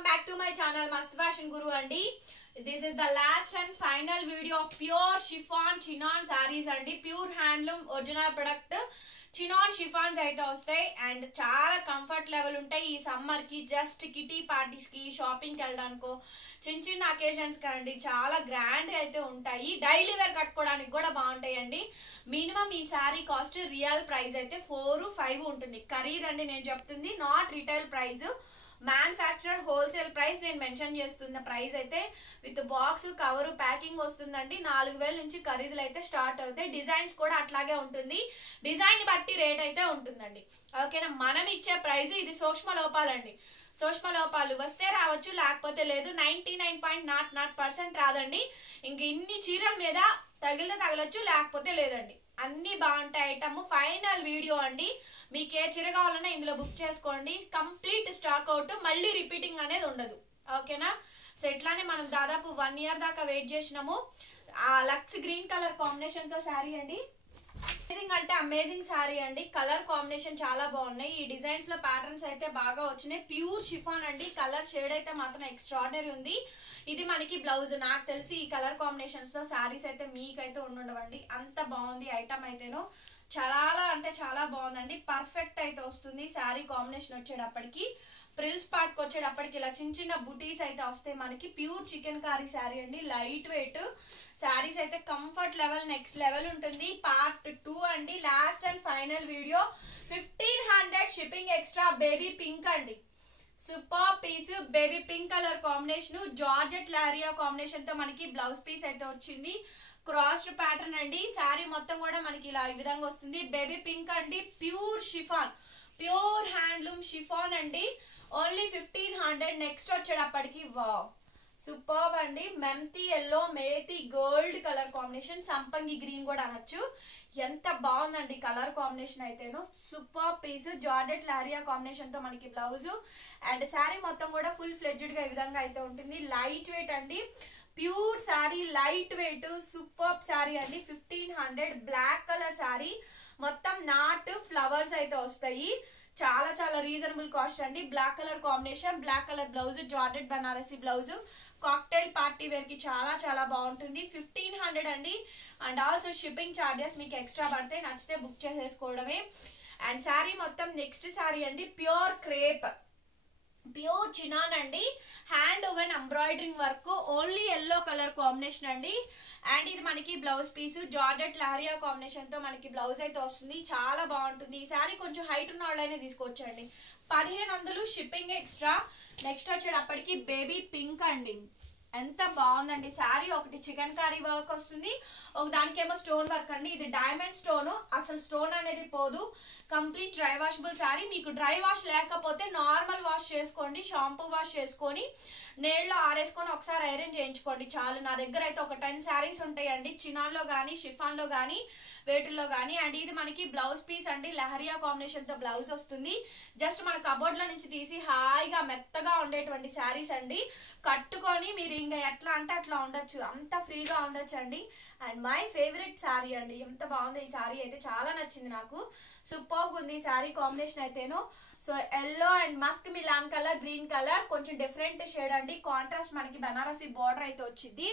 welcome back to my channel Mast Fashion Guru andi. This is the last and final video of pure chiffon chinon sarees andi. Pure handloom original product chinon chiffons aithe vastayi and chaala comfort level untayi. Ee summer ki just kitty parties ki shopping ki vellaniko chinna occasions ki andi chaala grand aithe untayi. Daily wear kattukodaniki kuda baaguntayandi. Minimum ee saree cost real price aithe 4-5 untundi. Khareedandi nenu cheptundi, not retail price. Manufacturer wholesale price నేను mention చేస్తున్న price అయితే with box cover packing వస్తుందండి. 4000 నుంచి ఖరీదులు అయితే start అవుతాయి. Designs కూడా అట్లాగే ఉంటుంది. డిజైన్ బట్టి రేట్ అయితే ఉంటుందండి. ఓకేనా, మనం ఇచ్చే ప్రైస్ ఇది సూక్ష్మ లోపాలండి. సూక్ష్మ లోపాలు వస్తే రావచ్చు, లేకపోతే లేదు. 99.00% రాదండి. ఇంక ఇన్ని చీరల మీద తగలచ్చు, లేకపోతే లేదండి. అన్ని బాగుంటాయి ఐటమ్. ఫైనల్ వీడియో అండి. మీకు ఏ చీర కావాలన్నా ఇందులో బుక్ చేసుకోండి. కంప్లీట్ స్టాక్ అవుట్, మళ్ళీ రిపీటింగ్ అనేది ఉండదు. ఓకేనా, సో ఇట్లానే మనం దాదాపు 1 ఇయర్ దాకా వెయిట్ చేసినాము. ఆ లక్స్ గ్రీన్ కలర్ కాంబినేషన్ తో శారీ అండి. అమేజింగ్ అంటే అమేజింగ్ శారీ అండి. కలర్ కాంబినేషన్ చాలా బాగున్నాయి. ఈ డిజైన్స్ లో ప్యాటర్న్స్ అయితే బాగా వచ్చినాయి. ప్యూర్ షిఫాన్ అండి. కలర్ షేడ్ అయితే మాత్రం ఎక్స్ట్రాడినరీ ఉంది. ఇది మనకి బ్లౌజ్. నాకు తెలిసి ఈ కలర్ కాంబినేషన్స్ తో శారీస్ అయితే మీకైతే ఉండవండి. అంత బాగుంది ఐటమ్ అయితేను. చాలా అంటే చాలా బాగుందండి. పర్ఫెక్ట్ అయితే వస్తుంది శారీ కాంబినేషన్ వచ్చేటప్పటికి. ప్రిల్స్ పార్ట్ కి వచ్చేటప్పటికి ఇలా చిన్న చిన్న బుటీస్ అయితే వస్తాయి మనకి. ప్యూర్ చికెన్ కారీ శారీ అండి. లైట్ వెయిట్ శారీస్ అయితే కంఫర్ట్ లెవెల్ నెక్స్ట్ లెవెల్ ఉంటుంది. పార్ట్ 2 అండి. Last and final video. 1500 shipping extra. Baby pink అండి. Super piece. Baby pink colour combination, georgette లారియా కాంబినేషన్ తో మనకి బ్లౌజ్ పీస్ అయితే వచ్చింది. క్రాస్డ్ ప్యాటర్న్ అండి. శారీ మొత్తం కూడా మనకి ఇలా ఈ విధంగా వస్తుంది. బేబీ పింక్ అండి. Pure chiffon, pure handloom chiffon అండి. ఓన్లీ 1500. నెక్స్ట్ వచ్చేటప్పటికి వావ్ సూపర్ అండి. మెంతి ఎల్లో, మేతి గోల్డ్ కలర్ కాంబినేషన్, సంపంగి గ్రీన్ కూడా అనొచ్చు. ఎంత బాగుందండి కలర్ కాంబినేషన్ అయితేను. Super piece. జార్జెట్ లారియా కాంబినేషన్ తో మనకి బ్లౌజ్ అండ్ శారీ మొత్తం కూడా ఫుల్ ఫ్లెడ్జ్డ్ గా ఈ విధంగా అయితే ఉంటుంది. లైట్ వెయిట్ అండి. Pure sari, light weight, super sari అండి. 1500. బ్లాక్ కలర్ శారీ, మొత్తం నాట్ ఫ్లవర్స్ అయితే వస్తాయి. చాలా చాలా రీజనబుల్ కాస్ట్ అండి. Black colour combination, black colour blouse, georgette Banarasi blouse. Cocktail party wear కి చాలా చాలా బాగుంటుంది. 1500 అండి. అండ్ ఆల్సో షిప్పింగ్ ఛార్జెస్ మీకు ఎక్స్ట్రా పడతాయి. నచ్చితే బుక్ చేసేసుకోవడమే. అండ్ శారీ మొత్తం నెక్స్ట్ శారీ అండి. ప్యూర్ క్రేప్, ప్యూర్ చినాన్ అండి. Hand woven embroidering work. Only yellow colour combination అండి. అండ్ ఇది మనకి బ్లౌజ్ పీస్. జార్జెట్ లారియా కాంబినేషన్ తో మనకి బ్లౌజ్ అయితే వస్తుంది. చాలా బాగుంటుంది. ఈ శారీ కొంచెం హైట్ ఉన్న వాళ్ళైనా తీసుకోవచ్చండి. 1500 షిప్పింగ్ ఎక్స్ట్రా. నెక్స్ట్ వచ్చేటప్పటికి బేబీ పింక్ అండి. ఎంత బాగుందండి శారీ. ఒకటి చికెన్ కారీ వర్క్ వస్తుంది, ఒక దానికేమో స్టోన్ వర్క్ అండి. ఇది డైమండ్ స్టోన్, అసలు స్టోన్ అనేది పోదు. Complete dry washable sari. మీకు డ్రై వాష్ లేకపోతే నార్మల్ వాష్ చేసుకోండి. షాంపూ వాష్ చేసుకొని నీళ్ళలో ఆరేసుకొని ఒకసారి ఐరన్ చేయించుకోండి చాలు. నా దగ్గర అయితే ఒక 10 శారీస్ ఉంటాయండి. చినాన్లో కానీ, షిఫాన్లో కానీ, వేటిల్లో కానీ. అండ్ ఇది మనకి బ్లౌజ్ పీస్ అండి. లహరియా కాంబినేషన్ తో బ్లౌజ్ వస్తుంది. జస్ట్ మన కబోర్డ్ లో నుంచి తీసి హాయిగా మెత్తగా ఉండేటువంటి శారీస్ అండి. కట్టుకొని మీరు ఇంకా ఎట్లా అంటే అట్లా ఉండొచ్చు, అంత ఫ్రీగా ఉండొచ్చు అండి. అండ్ మై ఫేవరెట్ శారీ అండి. ఎంత బాగుంది ఈ శారీ అయితే, చాలా నచ్చింది నాకు. సూపర్ ఉంది ఈ శారీ కాంబినేషన్ అయితేను. So yellow and musk melon colour, green colour, కొంచెం డిఫరెంట్ షేడ్ అండి. కాంట్రాస్ట్ మనకి బనారసి బార్డర్ అయితే వచ్చింది.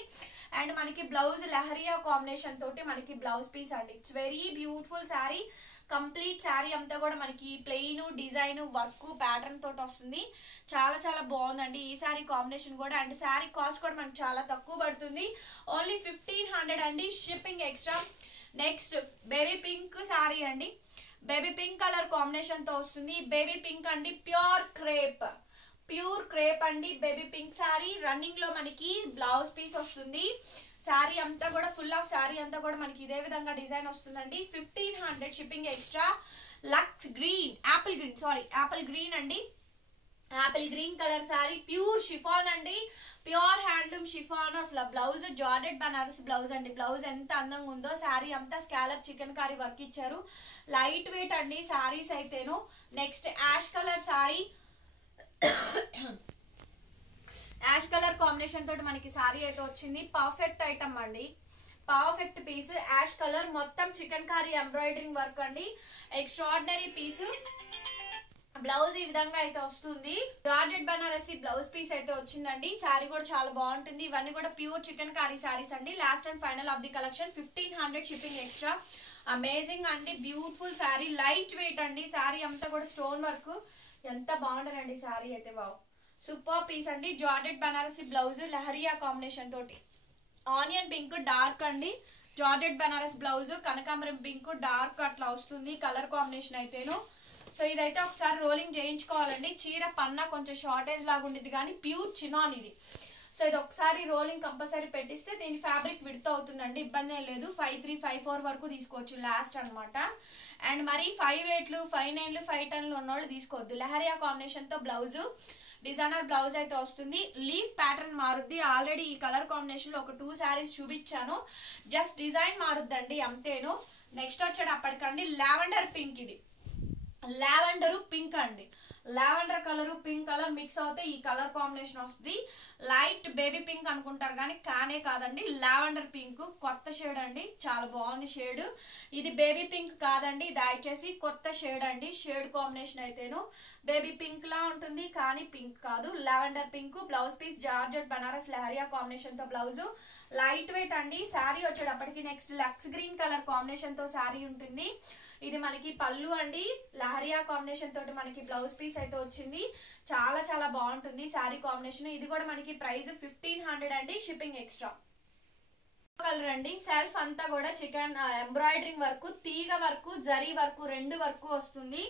అండ్ మనకి బ్లౌజ్ లహరియా కాంబినేషన్ తోటి మనకి బ్లౌజ్ పీస్ అండి. It's very beautiful sari. Complete sari అంతా కూడా మనకి ప్లెయిన్ డిజైన్ వర్క్ ప్యాటర్న్ తోటి వస్తుంది. చాలా చాలా బాగుందండి ఈ శారీ కాంబినేషన్ కూడా. అండ్ శారీ కాస్ట్ కూడా మనకి చాలా తక్కువ పడుతుంది. ఓన్లీ 1500 అండి. Shipping extra. Next baby pink sari అండి. బేబీ పింక్ కలర్ కాంబినేషన్ తో వస్తుంది. బేబీ పింక్ అండి. ప్యూర్ క్రేప్, ప్యూర్ క్రేప్ అండి. Baby pink sari. రన్నింగ్ లో మనకి బ్లౌజ్ పీస్ వస్తుంది. శారీ అంతా కూడా ఫుల్ ఆఫ్ శారీ అంతా కూడా మనకి ఇదే విధంగా డిజైన్ వస్తుందండి. 1500 షిప్పింగ్ ఎక్స్ట్రా. లక్స్ గ్రీన్, యాపిల్ గ్రీన్ అండి. Apple green colour sari. Pure chiffon అండి. Pure handloom chiffon. అసలు బ్లౌజ్ జార్జెట్ బనారస్ బ్లౌజ్ అండి. బ్లౌజ్ ఎంత అందంగా ఉందో. శారీ అంతా స్కాలప్ చికెన్ కారీ వర్క్ ఇచ్చారు. లైట్ వెయిట్ అండి శారీస్ అయితేను. Next ash colour sari. Ash colour combination తోటి మనకి శారీ అయితే వచ్చింది. పర్ఫెక్ట్ ఐటమ్ అండి. Perfect piece. యాష్ కలర్ మొత్తం చికెన్ కారీ ఎంబ్రాయిడరింగ్ వర్క్ అండి. Extraordinary piece. బ్లౌజ్ ఈ విధంగా అయితే వస్తుంది. జార్జెట్ బనారసి బ్లౌజ్ పీస్ అయితే వచ్చిందండి. శారీ కూడా చాలా బాగుంటుంది. ఇవన్నీ కూడా ప్యూర్ చికెన్ కారీ శారీస్ అండి. Last and final of the collection 1500 shipping extra. Amazing అండి, బ్యూటిఫుల్ శారీ, లైట్ వెయిట్ అండి. శారీ అంతా కూడా స్టోన్ వర్క్, ఎంత బాగుంటుందండి శారీ అయితే. వావ్, సూపర్ పీస్ అండి. Georgette Banarasi blouse leheriya combination తోటి, ఆనియన్ పింక్ డార్క్ అండి. జార్జెట్ బనారస్ బ్లౌజ్ కనకాంబరం పింక్ డార్క్ అట్లా వస్తుంది కలర్ కాంబినేషన్ అయితేను. సో ఇదైతే ఒకసారి రోలింగ్ చేయించుకోవాలండి. చీర పన్నా కొంచెం షార్టేజ్ లాగా ఉండేది కానీ ప్యూర్ చినాన్ ఇది. సో ఇది ఒకసారి రోలింగ్ కంపల్సరీ పెట్టిస్తే దీని ఫ్యాబ్రిక్ విడత అవుతుందండి, ఇబ్బంది ఏం లేదు. 53, 54 వరకు తీసుకోవచ్చు లాస్ట్ అనమాట. అండ్ మరి 58, 59, 510 ఉన్నోళ్ళు తీసుకోవద్దు. లహరియా కాంబినేషన్ తో బ్లౌజ్, డిజైనర్ బ్లౌజ్ అయితే వస్తుంది. లీఫ్ ప్యాటర్న్ మారుద్ది. ఆల్రెడీ ఈ కలర్ కాంబినేషన్ లో ఒక 2 శారీస్ చూపించాను, జస్ట్ డిజైన్ మారుద్దండి అంతేను. నెక్స్ట్ వచ్చేటప్పటికండి లావెండర్ పింక్. ఇది లావెండర్ పింక్ అండి. Lavender colour pink colour mix అవుతే ఈ కలర్ కాంబినేషన్ వస్తుంది. లైట్ బేబీ పింక్ అనుకుంటారు కానీ కానే కాదండి, లావెండర్ పింక్ కొత్త షేడ్ అండి, చాలా బాగుంది షేడ్. ఇది బేబీ పింక్ కాదండి, దయచేసి కొత్త షేడ్ అండి. షేడ్ కాంబినేషన్ అయితేను బేబీ పింక్ లా ఉంటుంది కానీ పింక్ కాదు, lavender pink. Blouse piece georgette Banaras లహరియా కాంబినేషన్ తో బ్లౌజ్, లైట్ వెయిట్ అండి. శారీ వచ్చేటప్పటికి నెక్స్ట్ లక్స్ గ్రీన్ కలర్ కాంబినేషన్ తో శారీ ఉంటుంది. ఇది మనకి పళ్ళు అండి, లహరియా కాంబినేషన్ తోటి మనకి బ్లౌజ్ పీస్ అయితే వచ్చింది. చాలా చాలా బాగుంటుంది శారీ కాంబినేషన్. ఇది కూడా మనకి ప్రైస్ 1500 అండి, షిప్పింగ్ ఎక్స్ట్రా. కలర్ అండి, సెల్ఫ్ అంతా కూడా చికెన్ ఎంబ్రాయిడరింగ్ వర్క్, తీగ వర్క్, జరీ వర్క్, 2 వర్క్ వస్తుంది.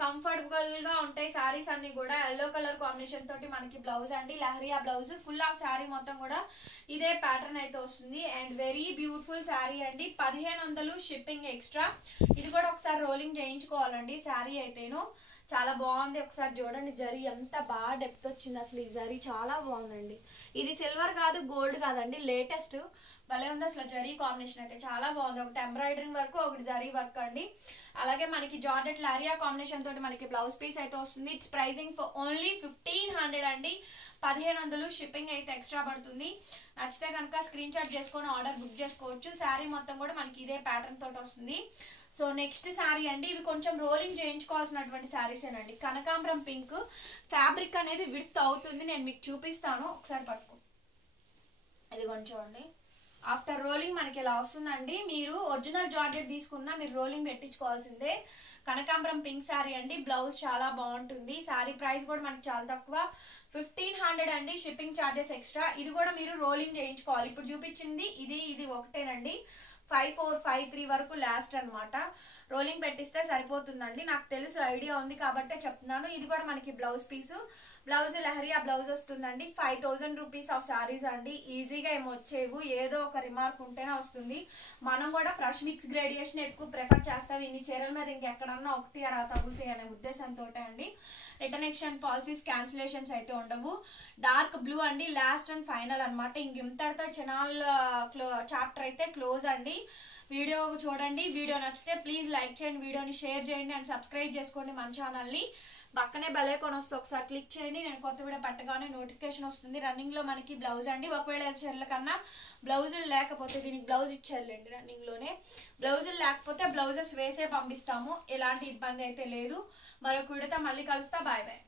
కంఫర్టబుల్ గా ఉంటాయి శారీస్ అన్ని కూడా. ఎల్లో కలర్ కాంబినేషన్ తోటి మనకి బ్లౌజ్ అండి, leheriya blouse. Full of sari మొత్తం కూడా ఇదే ప్యాటర్న్ అయితే వస్తుంది. అండ్ వెరీ బ్యూటిఫుల్ శారీ అండి, 1500 షిప్పింగ్ ఎక్స్ట్రా. ఇది కూడా ఒకసారి రోలింగ్ చేయించుకోవాలండి శారీ అయితేను. చాలా బాగుంది, ఒకసారి చూడండి. జరీ ఎంత బాగా డెప్త్ వచ్చింది అసలు. ఈ జరీ చాలా బాగుందండి. ఇది సిల్వర్ కాదు, గోల్డ్ కాదండి, లేటెస్ట్ భలే ఉంది అసలు. జరీ కాంబినేషన్ అయితే చాలా బాగుంది. ఒకటి ఎంబ్రాయిడరింగ్ వర్క్, ఒకటి జరీ వర్క్ అండి. అలాగే మనకి జార్జెట్ లహరియా కాంబినేషన్ తోటి మనకి బ్లౌజ్ పీస్ అయితే వస్తుంది. ఇట్స్ ప్రైజింగ్ ఫర్ ఓన్లీ 1500 అండి, 1500 షిప్పింగ్ అయితే ఎక్స్ట్రా పడుతుంది. నచ్చితే కనుక స్క్రీన్ షాట్ చేసుకొని ఆర్డర్ బుక్ చేసుకోవచ్చు. శారీ మొత్తం కూడా మనకి ఇదే ప్యాటర్న్ తోటి వస్తుంది. సో నెక్స్ట్ శారీ అండి, ఇవి కొంచెం రోలింగ్ చేయించుకోవాల్సినటువంటి శారీస్ ఏనండి. కనకాంబరం పింక్, ఫ్యాబ్రిక్ అనేది విడ్త్ అవుతుంది, నేను మీకు చూపిస్తాను, ఒకసారి పట్టుకో. ఇది కొంచెం అండి, ఆఫ్టర్ రోలింగ్ మనకి ఇలా వస్తుందండి. మీరు ఒరిజినల్ జార్జెట్ తీసుకున్నా మీరు రోలింగ్ పెట్టించుకోవాల్సిందే. కనకాంబరం పింక్ శారీ అండి, బ్లౌజ్ చాలా బాగుంటుంది. శారీ ప్రైస్ కూడా మనకి చాలా తక్కువ, 1500 అండి, షిప్పింగ్ ఛార్జెస్ ఎక్స్ట్రా. ఇది కూడా మీరు రోలింగ్ చేయించుకోవాలి. ఇప్పుడు చూపించింది ఇది ఒకటేనండి. 54, 53 వరకు లాస్ట్ అనమాట. రోలింగ్ పెట్టిస్తే సరిపోతుందండి, నాకు తెలుసు, ఐడియా ఉంది కాబట్టే చెప్తున్నాను. ఇది కూడా మనకి blouse piece, blouse leheriya blouse వస్తుందండి. 5000 రూపీస్ ఆఫ్ శారీస్ అండి. ఈజీగా ఏమో వచ్చేవు, ఏదో ఒక రిమార్క్ ఉంటేనే వస్తుంది. మనం కూడా ఫ్రెష్ మిక్స్ గ్రేడియేషన్ ఎక్కువ ప్రిఫర్ చేస్తాం. ఇన్ని చీరల మీద ఇంకెక్కడన్నా ఒకటి అలా తగులుతాయి అనే ఉద్దేశంతో అండి. రిటర్న్ ఎక్స్చేంజ్ పాలసీస్, క్యాన్సిలేషన్స్ అయితే ఉండవు. డార్క్ బ్లూ అండి, లాస్ట్ అండ్ ఫైనల్ అనమాట. ఇంతటితో ఛానల్ చాప్టర్ అయితే క్లోజ్ అండి. వీడియో చూడండి, వీడియో నచ్చితే ప్లీజ్ లైక్ చేయండి, వీడియోని షేర్ చేయండి అండ్ సబ్స్క్రైబ్ చేసుకోండి మన ఛానల్ని. పక్కనే బెల్ ఐకాన్ వస్తే ఒకసారి క్లిక్ చేయండి, నేను కొత్త వీడియో పెట్టగానే నోటిఫికేషన్ వస్తుంది. రన్నింగ్ లో మనకి బ్లౌజ్ అండి. ఒకవేళ చీరల కన్నా బ్లౌజులు లేకపోతే, దీనికి బ్లౌజ్ ఇచ్చారులేండి రన్నింగ్ లోనే, బ్లౌజులు లేకపోతే బ్లౌజెస్ వేసే పంపిస్తాము, ఎలాంటి ఇబ్బంది అయితే లేదు. మరొక వీడియోతో మళ్ళీ కలుస్తా, బాయ్ బాయ్.